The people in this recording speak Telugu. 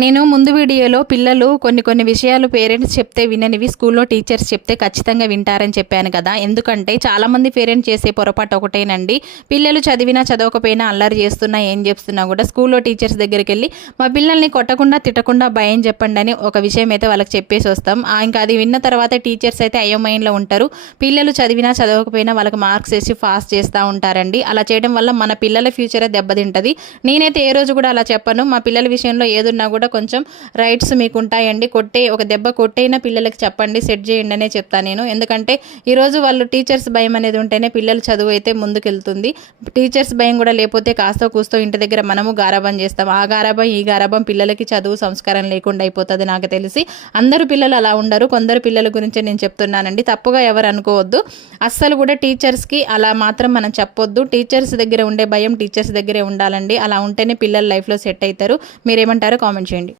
నేను ముందు వీడియోలో పిల్లలు కొన్ని విషయాలు పేరెంట్స్ చెప్తే విననివి స్కూల్లో టీచర్స్ చెప్తే ఖచ్చితంగా వింటారని చెప్పాను కదా. ఎందుకంటే చాలామంది పేరెంట్స్ చేసే పొరపాటు ఒకటేనండి, పిల్లలు చదివినా చదవకపోయినా అల్లరి చేస్తున్నా ఏం చేస్తున్నా కూడా స్కూల్లో టీచర్స్ దగ్గరికి వెళ్ళి మా పిల్లల్ని కొట్టకుండా తిట్టకుండా భయం చెప్పండి అని ఒక విషయం అయితే వాళ్ళకి చెప్పేసి వస్తాం. ఇంకా అది విన్న తర్వాత టీచర్స్ అయితే అయోమయంలో ఉంటారు. పిల్లలు చదివినా చదవకపోయినా వాళ్ళకి మార్క్స్ వేసి పాస్ చేస్తూ ఉంటారండి. అలా చేయడం వల్ల మన పిల్లల ఫ్యూచరే దెబ్బతింటుంది. నేనైతే ఏ రోజు కూడా అలా చెప్పను. మా పిల్లల విషయంలో ఏదున్నా కూడా కొంచెం రైట్స్ మీకు ఉంటాయండి, ఒక దెబ్బ కొట్టైనా పిల్లలకి చెప్పండి, సెట్ చేయండి అనే చెప్తాను నేను. ఎందుకంటే ఈరోజు వాళ్ళు టీచర్స్ భయం అనేది ఉంటేనే పిల్లల చదువు అయితే ముందుకెళ్తుంది. టీచర్స్ భయం కూడా లేకపోతే కాస్త కూస్తో ఇంటి దగ్గర మనము గారాబం చేస్తాం. ఆ గారాబం ఈ గారాబం పిల్లలకి చదువు సంస్కారం లేకుండా అయిపోతుంది. నాకు తెలిసి అందరూ పిల్లలు అలా ఉండరు, కొందరు పిల్లల గురించి నేను చెప్తున్నానండి. తప్పుగా ఎవరు అనుకోవద్దు. అస్సలు కూడా టీచర్స్కి అలా మాత్రం మనం చెప్పొద్దు. టీచర్స్ దగ్గర ఉండే భయం టీచర్స్ దగ్గరే ఉండాలండి. అలా ఉంటేనే పిల్లలు లైఫ్లో సెట్ అవుతారు. మీరేమంటారో కామెంట్ చేయండి.